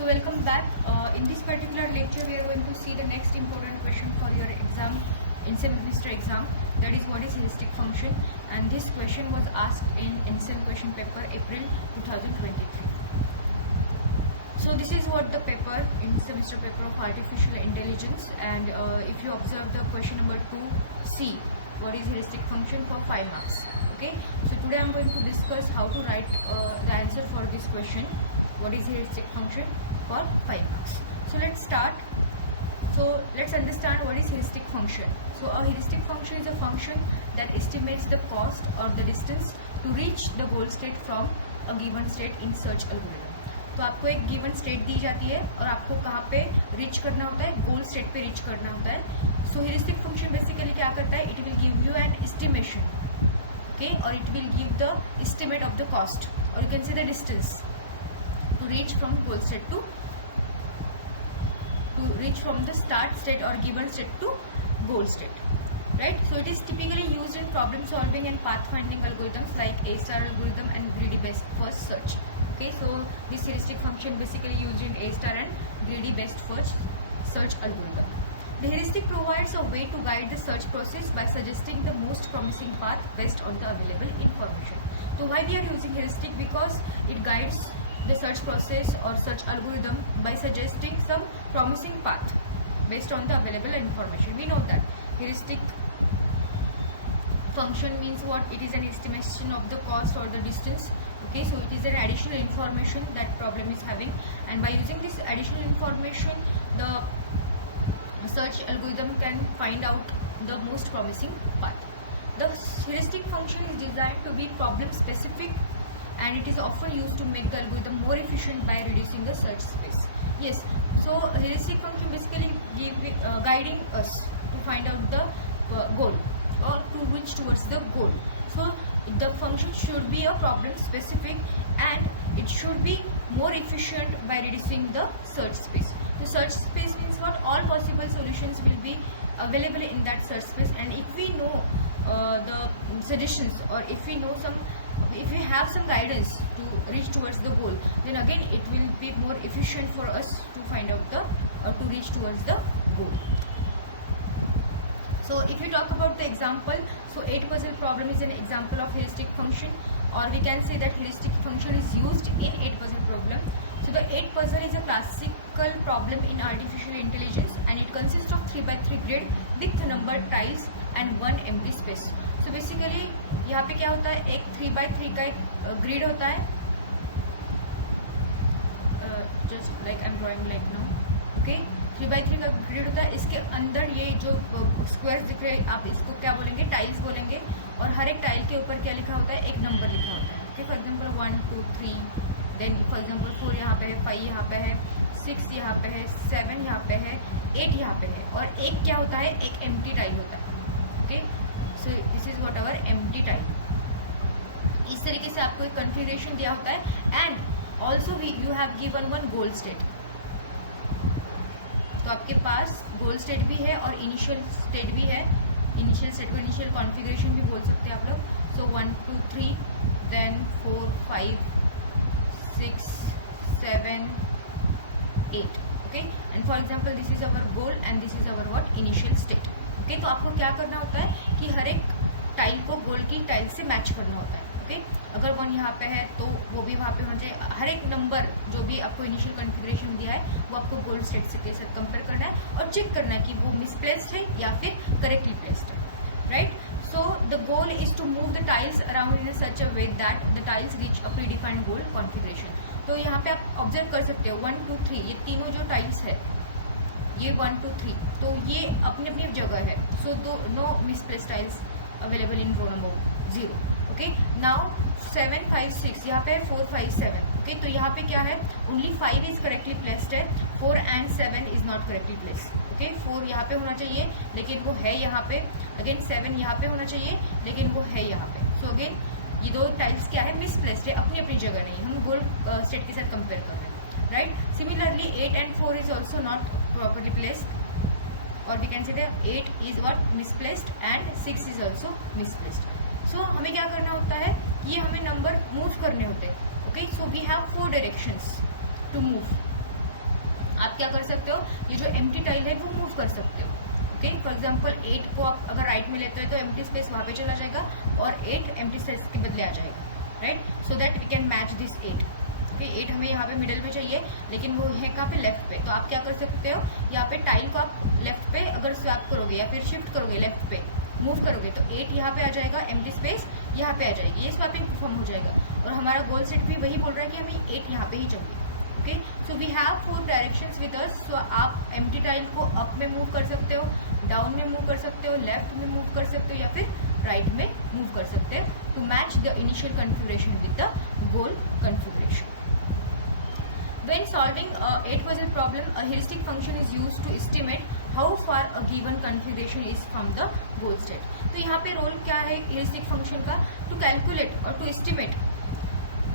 So welcome back. In this particular lecture, we are going to see the next important question for your exam in semester exam. That is, what is heuristic function? And this question was asked in NSEM question paper April 2023. So this is what the paper in semester paper of artificial intelligence. And if you observe the question number 2C, what is heuristic function, for 5 marks. Okay. So today I am going to discuss how to write the answer for this question. What is heuristic function, for 5 marks. So let's start. So let's understand what is heuristic function. So a heuristic function is a function that estimates the cost or the distance to reach the goal state from a given state in search algorithm. तो आपको एक given state दी जाती है और आपको कहाँ पे reach करना होता है, गोल स्टेट पे रीच करना होता है. सो ह्यूरिस्टिक फंक्शन बेसिकली क्या करता है, it will give you an estimation, okay, और it will give the estimate of the cost, और you can say the distance to reach from goal state to reach from the start state or given state to goal state, right? So it is typically used in problem solving and pathfinding algorithms like A-star algorithm and greedy best first search. Okay, so this heuristic function basically used in A-star and greedy best first search algorithm. The heuristic provides a way to guide the search process by suggesting the most promising path based on the available information. So why we are using heuristic? Because it guides the search process or search algorithm by suggesting some promising path based on the available information. We know that heuristic function means what? It is an estimation of the cost or the distance. Okay, so it is an additional information that problem is having, and by using this additional information, the search algorithm can find out the most promising path. The heuristic function is designed to be problem specific, and it is often used to make the algorithm more efficient by reducing the search space. Yes, so heuristic function basically guiding us to find out the goal or to reach towards the goal. So the function should be a problem specific, and it should be more efficient by reducing the search space. The search space means what? All possible solutions will be available in that search space, and if we know the suggestions, or if we have some guidance to reach towards the goal, then again it will be more efficient for us to find out to reach towards the goal. So if you talk about the example, so 8 puzzle problem is an example of heuristic function, or we can say that heuristic function is used in 8 puzzle problem. So the 8 puzzle is a classical problem in artificial intelligence, and it consists of 3x3 grid with numbered tiles and one empty space. So basically यहाँ पे क्या होता है, एक 3x3 का एक grid होता है, just like I am drawing like now, okay, 3x3 का ग्रिड होता है. इसके अंदर ये जो स्क्वायर्स दिख रहे हैं, आप इसको क्या बोलेंगे, टाइल्स बोलेंगे, और हर एक टाइल के ऊपर क्या लिखा होता है, एक नंबर लिखा होता है. Okay, for example 1 2 3, then for example 4 यहाँ पे है, 5 यहाँ पे है, 6 यहाँ पे है, 7 यहाँ पे है, 8 यहाँ पे है, और एक क्या होता है, एक एम्प्टी टाइल होता है. Okay, so this is what our empty tile. इस तरीके से आपको एक कॉन्फ़िगरेशन दिया होता है, and also you have given one goal state. तो आपके पास गोल स्टेट भी है और इनिशियल स्टेट भी है. इनिशियल स्टेट को इनिशियल कॉन्फ़िगरेशन भी बोल सकते हैं आप लोग. So 1 2 3, then 4 5 6 7 8. Okay, and for example this is our goal and this is our what, initial state. Okay, तो आपको क्या करना होता है कि हर एक टाइल को गोल की टाइल से मैच करना होता है. ओके, अगर 1 यहाँ पे है तो वो भी वहाँ पे होना चाहिए. हर एक नंबर जो भी आपको इनिशियल कॉन्फ़िगरेशन दिया है वो आपको गोल स्टेट से के साथ कंपेयर करना है और चेक करना है कि वो मिसप्लेस्ड है या फिर करेक्टली प्लेस्ड है, right. So the goal is to move the tiles around in such a way that the tiles reach a predefined goal configuration. तो यहाँ पे आप ऑब्जर्व कर सकते हो 1 2 3, ये तीनों जो टाइल्स है, ये 1 2 3, तो ये अपनी अपनी जगह है. So no misplaced tiles available in row number 0. Okay, now 7 5 6, यहाँ पे 4 5 7. ओके, तो यहाँ पे क्या है, ओनली 5 इज करेक्टली प्लेस्ड है, 4 and 7 is not correctly placed. Okay, 4 यहाँ पे होना चाहिए लेकिन वो है यहाँ पे. अगेन 7 यहाँ पे होना चाहिए लेकिन वो है यहाँ पे. सो अगेन ये दो टाइल्स क्या है, मिसप्लेस्ड है, अपनी अपनी जगह नहीं. हम गोल स्टेट के साथ कंपेयर कर रहे हैं, right. Similarly 8 and 4 is also not properly placed, और we can say 8 is what, misplaced, and 6 is also misplaced. So हमें क्या करना होता है, ये हमें नंबर मूव करने होते हैं. Okay, so we have 4 directions to move. क्या कर सकते हो, ये जो एम्प्टी टाइल है वो मूव कर सकते हो। ओके, फॉर एग्जाम्पल 8 को आप अगर राइट में लेते हो तो एम्प्टी स्पेस वहाँ पे चला जाएगा और 8 एम्प्टी स्पेस के बदले आ जाएगा, right. So that we can match this 8। Okay, 8 हमें यहाँ पे मिडिल में चाहिए, लेकिन वो है कहाँ पे, लेफ्ट पे। तो आप क्या कर सकते हो, यहाँ पे टाइल को आप लेफ्ट पे अगर स्वैप करोगे या फिर शिफ्ट करोगे लेफ्ट पे मूव करोगे तो 8 यहाँ पे आ जाएगा, एम्प्टी स्पेस यहाँ पे आ जाएगी, ये स्वैपिंग परफॉर्म हो जाएगा। और हमारा गोल सेट भी वही बोल रहा है कि हमें 8 यहाँ पे ही चाहिए। Okay, so we have 4 directions with us. So आप एम्प्टी टाइल को अप में मूव कर सकते हो, डाउन में मूव कर सकते हो, लेफ्ट में मूव कर सकते हो या फिर राइट में मूव कर सकते हो to match the initial configuration with the goal configuration. When solving a 8 puzzle problem, a heuristic function is used to estimate how far a given configuration is from the goal state. तो यहाँ पे role क्या है heuristic function का, to calculate or to estimate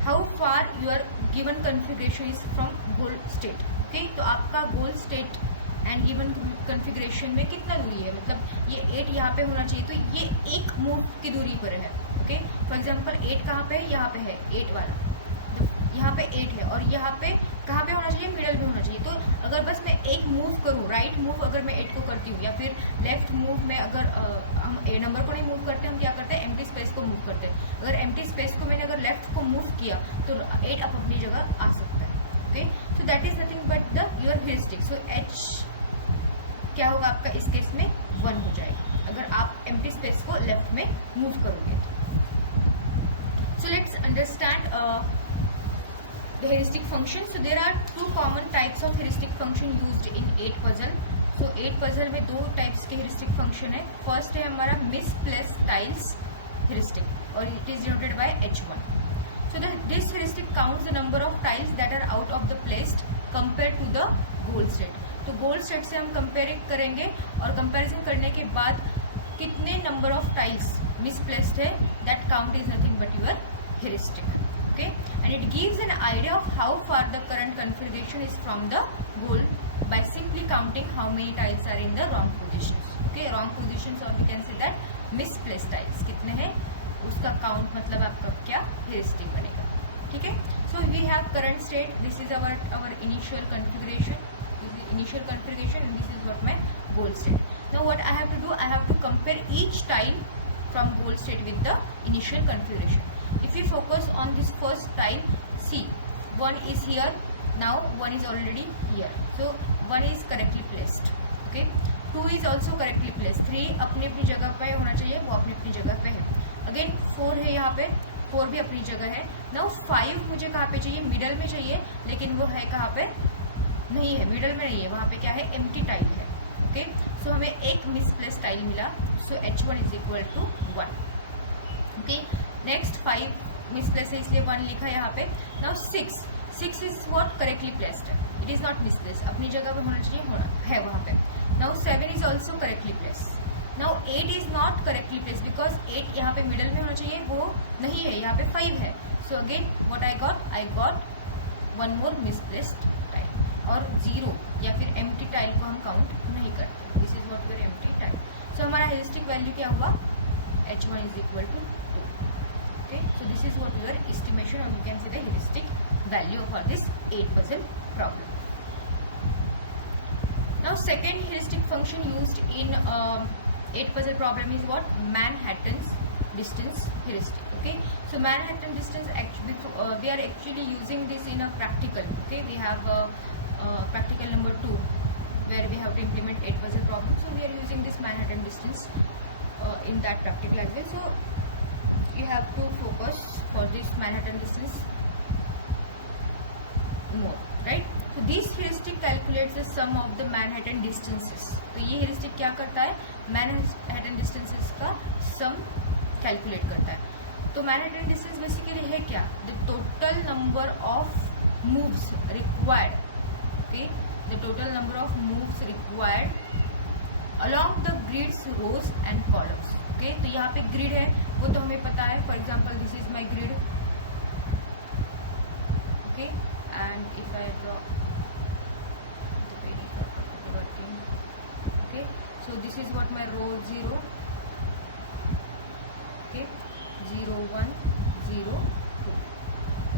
how far your given configuration is from goal state. Okay, तो आपका goal state and given configuration में कितना दूरी है, मतलब ये 8 यहाँ पे होना चाहिए, तो ये एक मूव की दूरी पर है। ओके, फॉर एग्जाम्पल 8 कहाँ पे है, यहाँ पे है 8 वाला, यहाँ पे 8 है और यहाँ पे कहाँ पे होना चाहिए, मिडल में होना चाहिए। तो अगर बस मैं एक मूव करूँ, राइट मूव अगर मैं 8 को करती हूँ या फिर लेफ्ट मूव में अगर हम ए नंबर को नहीं मूव करते, हम क्या करते हैं, एम्प्टी स्पेस को मूव करते हैं। अगर एम्प्टी स्पेस को मैंने अगर लेफ्ट को मूव किया तो 8 अब अपनी जगह आ सकता है। Okay, so that is nothing but the your heuristic. So H क्या होगा आपका इस केस में 1 हो जाएगा अगर आप एम्प्टी स्पेस को लेफ्ट में मूव करोगे तो। So let's understand the heuristic function. So there are 2 common types of heuristic function used in 8 puzzle. So 8 puzzle में 2 types के heuristic function है। First है हमारा misplaced tiles heuristic और it is denoted by H1. So this heuristic counts the number of tiles that are out of the placed compared to the goal state. तो goal state से हम comparing करेंगे और comparison करने के बाद कितने नंबर ऑफ टाइल्स misplaced है, that count is nothing but your heuristic. Okay, and it gives an idea of how far the current configuration is from the goal by simply counting how many tiles are in the wrong positions. Okay, wrong positions or we can say that misplaced tiles कितने हैं उसका count मतलब आपका क्या heuristic बनेगा। ठीक है, so we have current state, this is our initial configuration, and this is what my goal state. Now what I have to do, I have to compare each tile from goal state with the initial configuration. If you focus on this first tile, see 1 is here, now 1 is already here, so 1 is correctly placed. Okay, 2 is also correctly placed, 3 अपनी अपनी जगह पे होना चाहिए, वो अपनी अपनी जगह पे है। अगेन 4 है यहाँ पे, 4 भी अपनी जगह है। नाउ 5 मुझे कहाँ पे चाहिए, मिडल में चाहिए, लेकिन वो है कहाँ पे, नहीं है मिडल में नहीं है, वहाँ पे क्या है, एम्प्टी टाइल है। ओके, सो हमें एक मिसप्लेस्ड टाइल मिला, so H1 is equal to 1। Okay, next 5 misplace है इसलिए 1 लिखा है यहाँ पे। Now 6 is what, correctly placed है, इट इज नॉट मिसप्लेस, अपनी जगह पे होना चाहिए, होना है वहाँ पे। Now 7 is also correctly placed. Now 8 is not correctly placed because 8 यहाँ पे मिडल में होना चाहिए, वो नहीं है, यहाँ पे 5 है। So again what I got 1 more misplaced tile, और 0 या फिर एम्प्टी टाइल को हम काउंट नहीं करते, this is what your empty tile. So हमारा ह्यूरिस्टिक वैल्यू क्या हुआ, H1 is equal to 2. Okay, so this is what your estimation, or you can say the heuristic value for this 8 puzzle problem. Now second heuristic function used in 8 puzzle problem is what, Manhattan's distance heuristic. Okay, so Manhattan distance actually we are actually using this in a practical. Okay, we have practical number 2 where we have to implement 8 puzzle problem, so we are using this Manhattan distance in that practical as well. So you have to focus for this Manhattan distance more, right? So this heuristic calculates the sum of the Manhattan distances. तो ये heuristic क्या करता है, Manhattan distances का sum calculate करता है। तो Manhattan distance basically है क्या, the total number of moves required. Okay, the total number of moves required along the grids, rows and columns. Okay, तो यहाँ पे ग्रिड है वो तो हमें पता है, for example this is my grid. Okay, and if I draw okay, so this is what my row 0, okay, 0 1 0 2,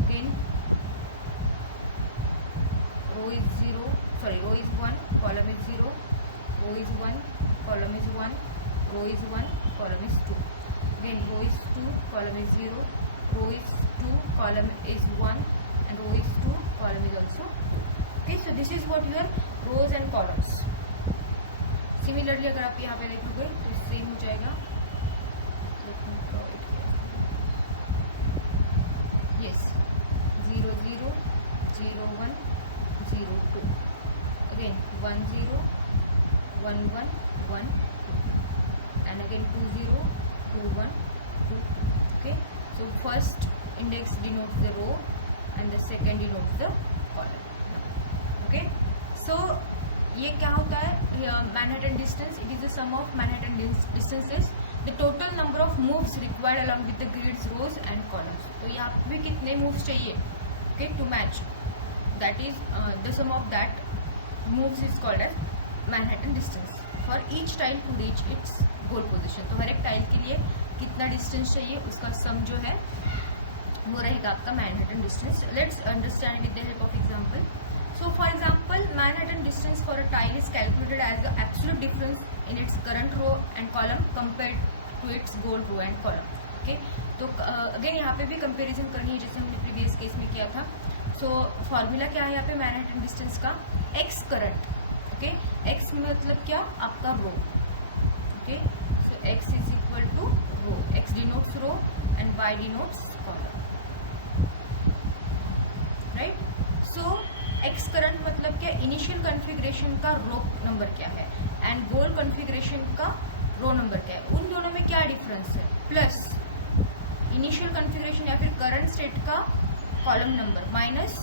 again row is 0 sorry, row is 1, column is 0, row is 1, column is 1, row is 1, column is 2. Again row is 2, column is 0, row is 2, column is 1, and row is 2, column is also 2. Okay, so this is what your rows and columns. Similarly अगर आप यहाँ पे देखोगे तो same हो जाएगा. Yes, 0 0 0 1 0 2. Again 1 0 1 1 1 2, and again 2 0 2 1 2. Okay, so first index denotes the row and the second denotes the column. Okay, so ये क्या होता है? Manhattan distance, it is the sum of Manhattan distances, the total number of moves required along with the grids, rows and columns. तो यहाँ पे कितने moves चाहिए, okay, to match, that is the sum of that moves is called as Manhattan distance for each tile to reach its goal position. तो हर एक tile के लिए कितना डिस्टेंस चाहिए उसका सम जो है वो रहेगा आपका Manhattan distance. Let's understand with the help of example. So for example, Manhattan distance for a tile is calculated as the absolute difference in its current row and column compared to its goal row and column. Okay, तो again यहाँ पे भी comparison करनी है जैसे हमने previous case में किया था. सो फॉर्मूला क्या है यहाँ पे Manhattan distance का? x current. ओके, x मतलब क्या? आपका row. Okay, so x is equal to row. x denotes row and y denotes column. Right, so X current मतलब क्या? इनिशियल कॉन्फ़िगरेशन का रो नंबर क्या है एंड गोल कॉन्फ़िगरेशन का रो नंबर क्या है, उन दोनों में क्या डिफरेंस है, प्लस इनिशियल कॉन्फ़िगरेशन या फिर करंट स्टेट का कॉलम नंबर माइनस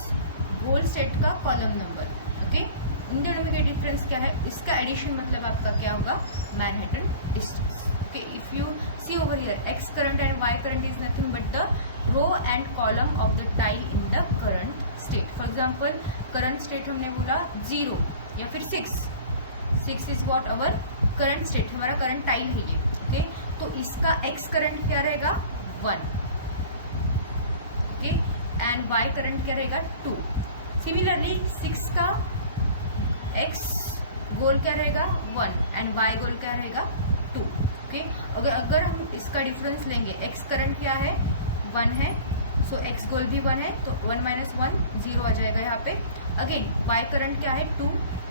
गोल स्टेट का कॉलम नंबर. ओके, उन दोनों में डिफरेंस क्या है, इसका एडिशन मतलब आपका क्या होगा? Manhattan distance. Okay, if you see over here X current and Y current is nothing but the row and column of the tile in the current state. For example current state हमने बोला 0 या फिर 6 is what our current state, हमारा current tile है ये. Okay, तो इसका x current क्या रहेगा? 1. ओके, एंड वाई करंट क्या रहेगा? 2. सिमिलरली 6 का एक्स गोल क्या रहेगा? 1 एंड वाई गोल क्या रहेगा? 2. ओके, अगर हम इसका डिफरेंस लेंगे, एक्स करंट क्या है? 1 है, सो एक्स गोल भी 1 है, तो 1 माइनस 1 0 आ जाएगा यहाँ पे. अगेन वाई करंट क्या है? 2.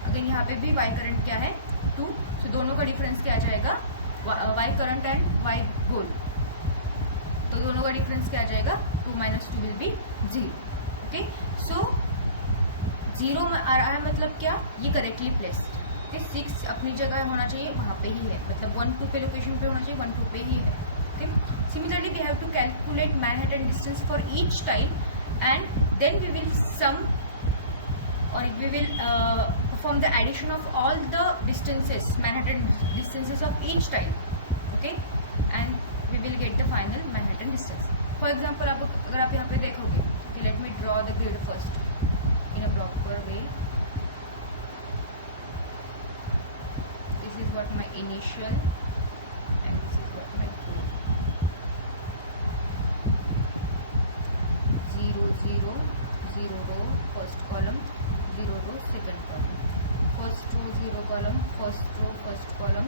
अगेन यहाँ पे भी वाई करंट क्या है? 2. सो दोनों का डिफरेंस क्या आ जाएगा? वाई करंट एंड वाई गोल, तो दोनों का डिफरेंस क्या आ जाएगा? 2 माइनस 2 विल बी 0. ओके, सो 0 में आ रहा है मतलब क्या? ये करेक्टली प्लेस. 6 अपनी जगह होना चाहिए, वहाँ पे ही है, मतलब 1 2 पे लोकेशन पे होना चाहिए, 1 2 पे ही है. Okay. Similarly, we have to calculate Manhattan distance for each tile, and then we will sum, or we will perform the addition of all the distances, Manhattan distances of each tile. Okay, and we will get the final Manhattan distance. For example, अगर आप यहाँ पे देखोगे, okay, let me draw the grid first in a proper way. This is what my initial. First row, first column,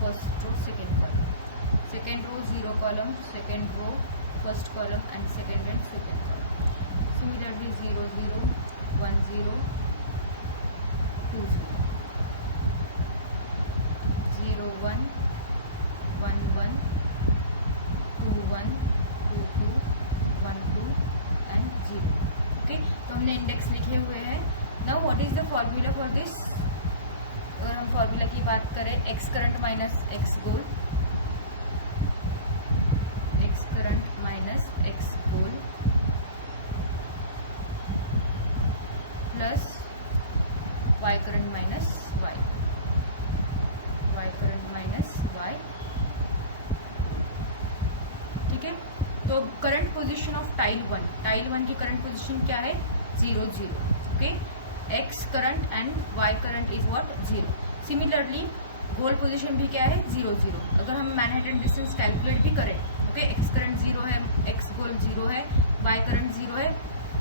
first row, second column. Second row, 0 column, second row, first column, and second and second column. Similarly, 0 0 1 0 2 0 0 1 1 1 2 1 2 2 1 2 and 0. Okay, तो हमने index लिखे हुए हैं. Now what is the formula for this? अगर हम formula की बात करें, X current minus X goal, X current minus X goal plus Y current minus Y, Y current minus Y. ठीक है, तो करंट पोजीशन ऑफ टाइल 1 की current position क्या है? 0 0. Okay, X current and Y current is what? 0. Similarly goal position भी क्या है? 0 0. अगर हम मैनहट्टन डिस्टेंस कैलकुलेट भी करें, ओके, एक्स करंट 0 है, एक्स गोल 0 है, वाई करंट 0 है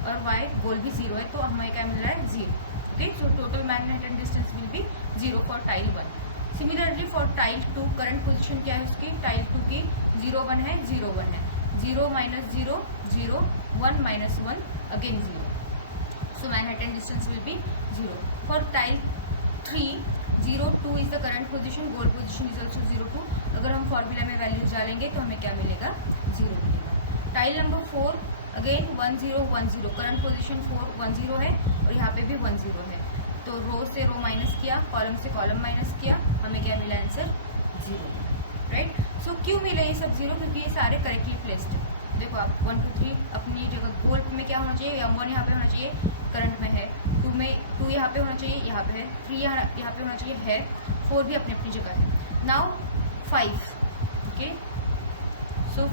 और वाई गोल भी 0 है, तो हमें क्या मिल रहा है? 0. Okay, so total Manhattan distance will be 0 for tile 1. Similarly for tile 2 current position क्या है उसकी, tile 2 की 0 1 है, 0 1 है, 0 minus 0 0, 1 minus 1 again 0. So Manhattan distance will be 0. For tile 3 0 2 is the current position, goal position is also 0 2. अगर हम formula में values डालेंगे तो हमें क्या मिलेगा, 0 मिलेगा. Tile number 4 again 1 0 1 0, current position 4 1 0 है और यहाँ पे भी 1 0 है. तो रो से रो माइनस किया, कॉलम से कॉलम माइनस किया, हमें क्या मिला आंसर 0. राइट. सो क्यों मिला ये सब 0, क्योंकि ये सारे करेक्टली प्लेस्ड है. देखो आप 1 2 3 अपनी जगह, गोल में क्या होना चाहिए, 1 यहाँ पे होना चाहिए, करंट में है, 2 में 2 यहाँ पे होना चाहिए, यहाँ पे है, 3 यहाँ पे होना चाहिए है, 4 भी अपनी अपनी जगह है. Now 5. Okay, so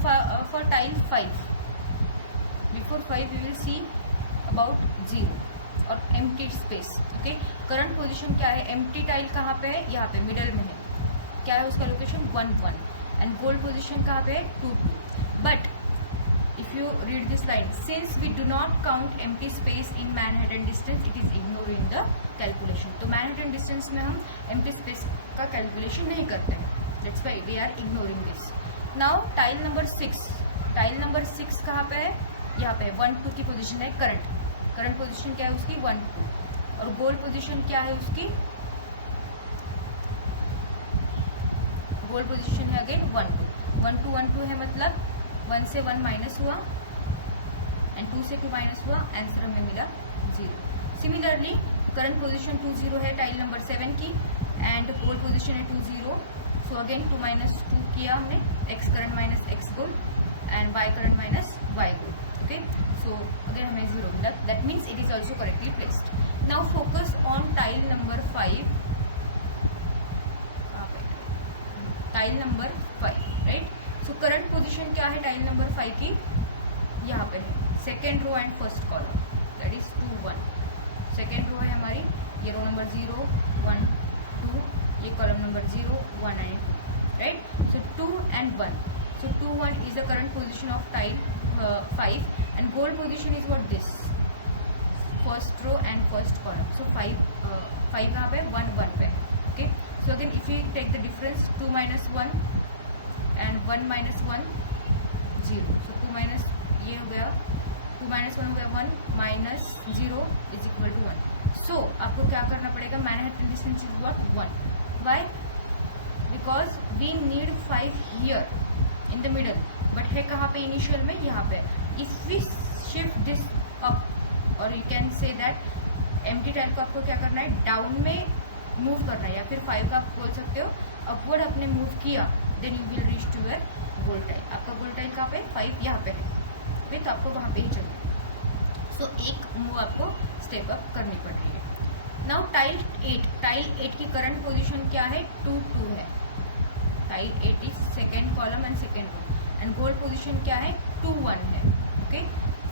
for tile 5 before 5 we will see about 0 और empty space. Okay, current position क्या है, empty टाइल कहाँ पे है, यहाँ पे मिडल में है, क्या है उसका लोकेशन 1 1, एंड गोल पोजीशन कहाँ पे है 2 2. But if you read this line, since we do not count empty space in Manhattan distance, it is ignored in the calculation. तो Manhattan distance में हम empty space का calculation नहीं करते हैं, that's why we are ignoring this. Now tile number 6, tile number 6 कहाँ पे है, यहाँ पे 1 2 की पोजीशन है, करंट पोजीशन क्या है उसकी 1 2, और गोल पोजीशन क्या है उसकी, गोल पोजीशन है अगेन 1 2 1 2 1 2 है, मतलब 1 से 1 माइनस हुआ एंड 2 से 2 माइनस हुआ, आंसर हमें मिला 0. सिमिलरली करंट पोजीशन 2 0 है टाइल नंबर 7 की, एंड गोल पोजीशन है 2 0. सो अगेन 2 minus 2 किया हमने, x current minus x goal and y current minus y goal. Okay, so again हमें 0 मिला, that means it is also correctly placed. Now focus on tile number 5. Tile number 5, right. So current position क्या है tile number 5 की, यहाँ पे है, second row and first column, that is 2 1. Second row है हमारी, ये रो नंबर 0 1 2, ये column number 0 1 and 2, right. So 2 and 1, so 2 1 is the current position of tile 5, and goal position is what, this first row and first column. So 5 कहाँ पे 1 1 पे. Okay, so again if you take the difference, 2 minus 1 and 1 minus 1 0, so 2 minus ये हो गया, 2 minus 1 हो गया 1, minus 0 is equal to 1. So आपको क्या करना पड़ेगा, Manhattan distance is what, 1. Why? Because we need 5 here in the middle, but है कहाँ पे इनिशियल में, यहाँ पे. If we shift this up, or you can say that empty tile को आपको क्या करना है, डाउन में मूव करना है, या फिर 5 का आप बोल सकते हो, अपवर्ड आपने मूव किया, then you will reach to your goal tile. आपका गोल टाइल कहाँ पे, 5 यहाँ पे है, फिर तो आपको वहाँ पे ही चलना. सो एक मूव आपको स्टेप अप करनी पड़ रही है. नाउ टाइल 8, टाइल 8 की करंट पोजीशन क्या है, 2 2 है. Tile 8 is second column and second row, and goal position क्या है 2 1 है. Okay,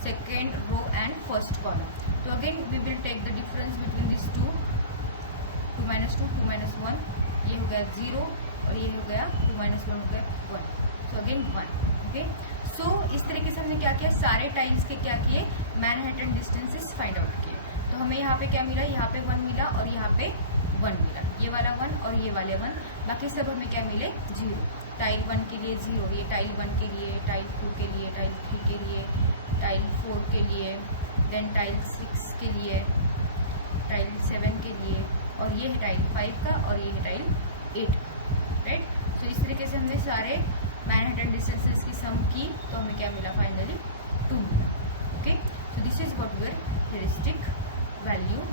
second row and first column. तो again we will take the difference between this 2 minus 2 2 minus 1, ये हो गया 0 और ये हो गया 2 minus 1 हो गया 1, सो अगेन 1. ओके, सो इस तरीके से हमने क्या किया, सारे टाइल्स के क्या किए, मैनहट्टन डिस्टेंसेस फाइंड आउट किए. तो हमें यहाँ पे क्या मिला, यहाँ पे 1 मिला और यहाँ पे 1 मिला, ये वाला 1 और ये वाले 1, बाकी सब हमें क्या मिले 0. टाइल 1 के लिए 0, ये टाइल 1 के लिए, टाइल 2 के लिए, टाइल 3 के लिए, टाइल 4 के लिए, देन टाइल 6 के लिए, टाइल 7 के लिए, और ये है टाइल 5 का, और ये है टाइल 8, राइट. तो इस तरीके से हमने सारे मैनहट्टन डिस्टेंसेस की सम की, तो हमें क्या मिला फाइनली 2 मिला. Okay, so this is what were heuristic value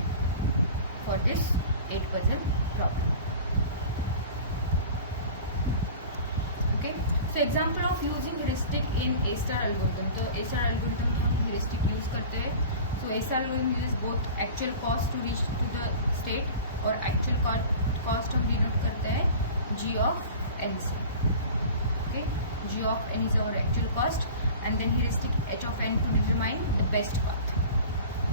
for this 8 puzzle problem. Okay, so example of using heuristic in A star algorithm. तो ए स्टार एल्गोरिथम में हम हेरिस्टिक यूज करते हैं. So A star algorithm use both actual cost to reach to the state, और actual cost हम denote करते हैं G of N से. Okay, G of N is our actual cost, and then heuristic H of N to determine the best path.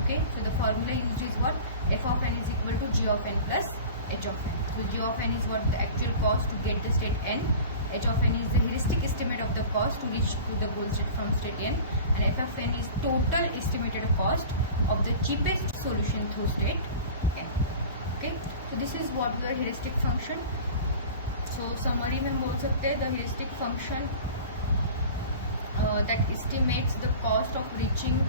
Okay, so the formula used is what, F of N is equal to G of N plus H of N. So G of N is what, the actual cost to get the state N, h of n is the heuristic estimate of the cost to reach to the goal state from state n, and f of n is total estimated cost of the cheapest solution through state n. So this is what the heuristic function. So summary में हम बोल सकते हैं the heuristic function that estimates the cost of reaching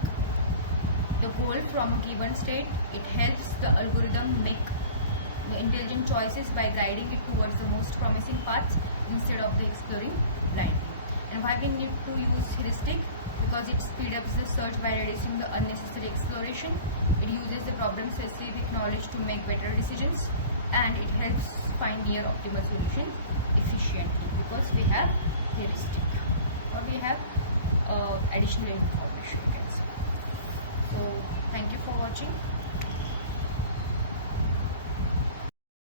the goal from a given state. It helps the algorithm make the intelligent choices by guiding it towards the most promising paths instead of the exploring blindly. And why we need to use heuristic? Because it speeds up the search by reducing the unnecessary exploration. It uses the problem specific knowledge to make better decisions, and it helps find near optimal solution efficiently because we have heuristic or we have additional information, you can say. So thank you for watching.